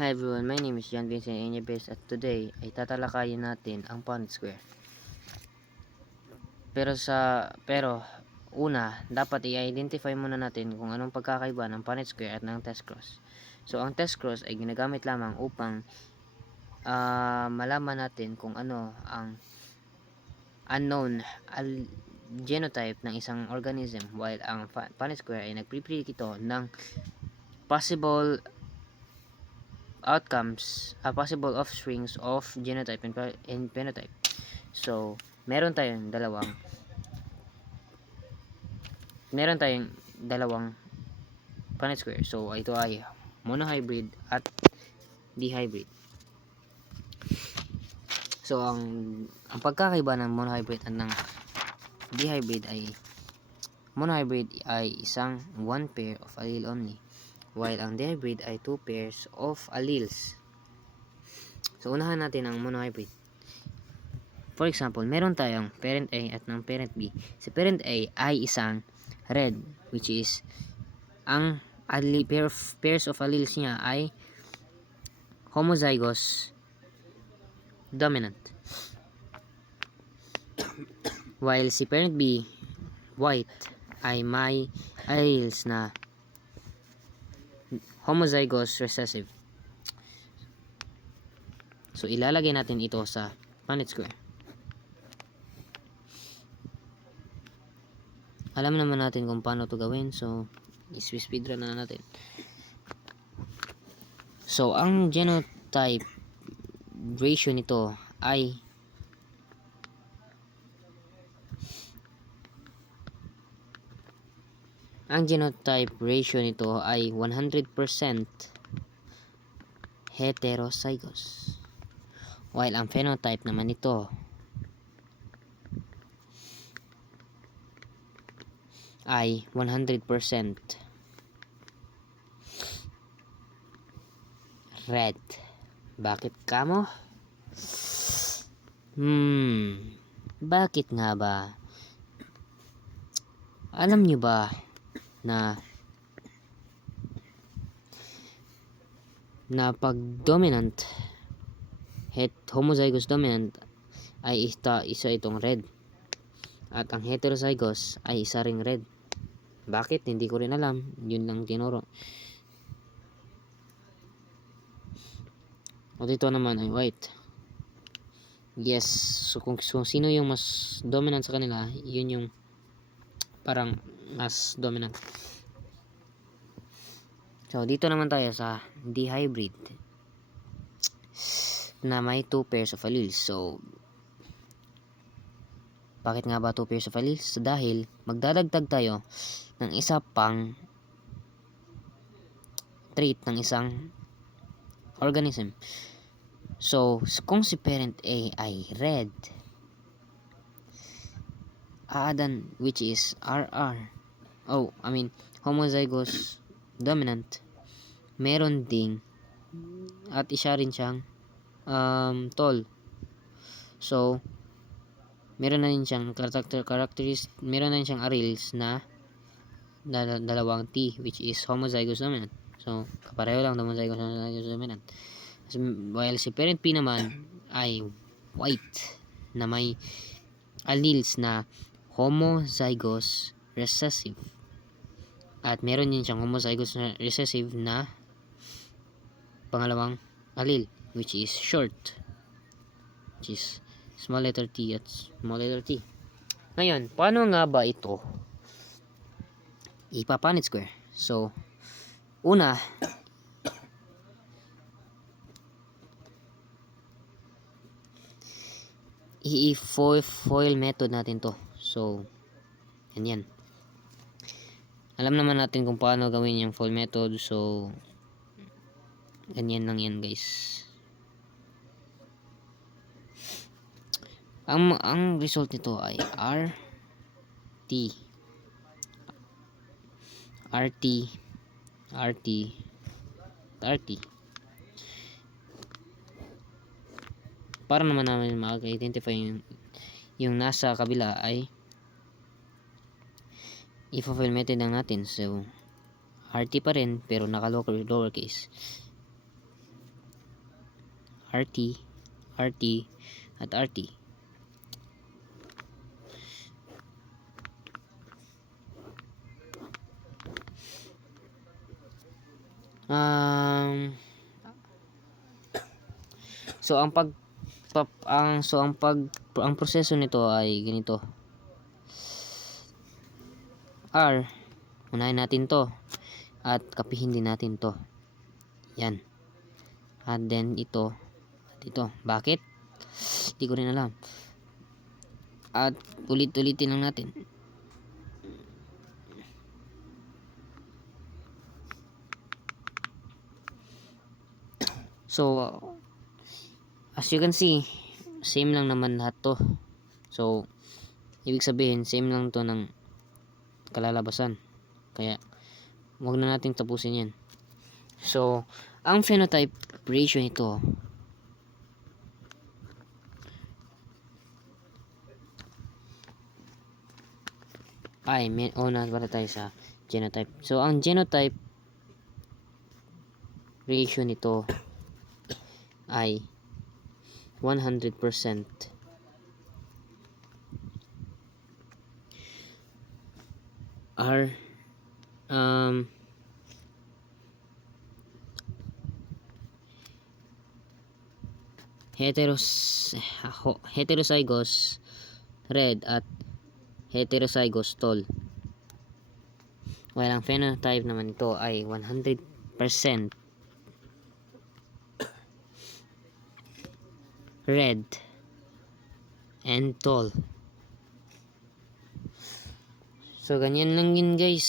Hi everyone, my name is John Vincent Enyabes at today ay tatalakayin natin ang Punnett Square. Pero una, dapat i-identify muna natin kung anong pagkakaiba ng Punnett Square at ng test cross. So ang test cross ay ginagamit lamang upang malaman natin kung ano ang unknown genotype ng isang organism, while ang Punnett Square ay nagpipredict ito ng possible outcomes, possible offsprings of genotype and phenotype. So, meron tayong dalawang Punnett Square. So, ito ay monohybrid at dihybrid. So, ang pagkakaiba ng monohybrid at ng dihybrid ay monohybrid ay isang one pair of allele only, while ang dihybrid ay two pairs of alleles. So, unahan natin ang monohybrid. For example, meron tayong parent A at ng parent B. Si parent A ay isang red, which is ang pairs of alleles niya ay homozygous dominant. While si parent B, white, ay may alleles na homozygous recessive. So, ilalagay natin ito sa Punnett Square. Alam naman natin kung paano ito gawin. So, speedrun na natin. So, ang genotype ratio nito ay ang genotype ratio nito ay 100% heterozygous. While ang phenotype naman nito ay 100% red. Bakit kamo? Bakit nga ba? Alam nyo ba na pag dominant, homozygous dominant ay isa itong red, at ang heterozygous ay isa ring red. Bakit? Hindi ko rin alam. Yun lang tinuro. At ito naman ay white. Yes. So kung sino yung mas dominant sa kanila, yun yung parang mas dominant. So dito naman tayo sa dihybrid na may two pairs of alleles. So bakit nga ba two pairs of alleles? So, dahil magdadagdag tayo ng isa pang trait ng isang organism. So, kung si parent A ay red, which is homozygous dominant, meron ding at isa rin siyang tall. So, meron na rin siyang meron na rin siyang alleles na dalawang T, which is homozygous dominant. So, kapareho lang homozygous dominant. While si parent P naman ay white na may alleles na homozygous recessive, at meron din siyang homozygous recessive na pangalawang allele, which is short, which is small letter t at small letter t. Ngayon, paano nga ba ito ipa-Punnett Square? So, una, i-foil method natin to. So, yan. Alam naman natin kung paano gawin yung foil method. So, ganyan lang yan, guys. Ang result nito ay RT para naman namin mag-identify yung nasa kabila ay i-fulfill method lang natin. So, RT pa rin pero naka lowercase. RT, RT, at RT. Um, so ang ang proseso nito ay ganito. R, unahin natin to at kapihin din natin to. Yan. And then ito at ito. Bakit? Hindi ko rin alam. At ulit-ulitin lang natin. So, as you can see, same lang naman lahat to. So, ibig sabihin, same lang to ng kalalabasan. Kaya, wag na nating tapusin yan. So, ang phenotype ratio nito ay, para tayo sa genotype. So, ang genotype ratio nito ay 100%. Are heterozygous red at heterozygous tall. While ang phenotype naman ito ay 100% red and tall. So, ganyan lang yun guys.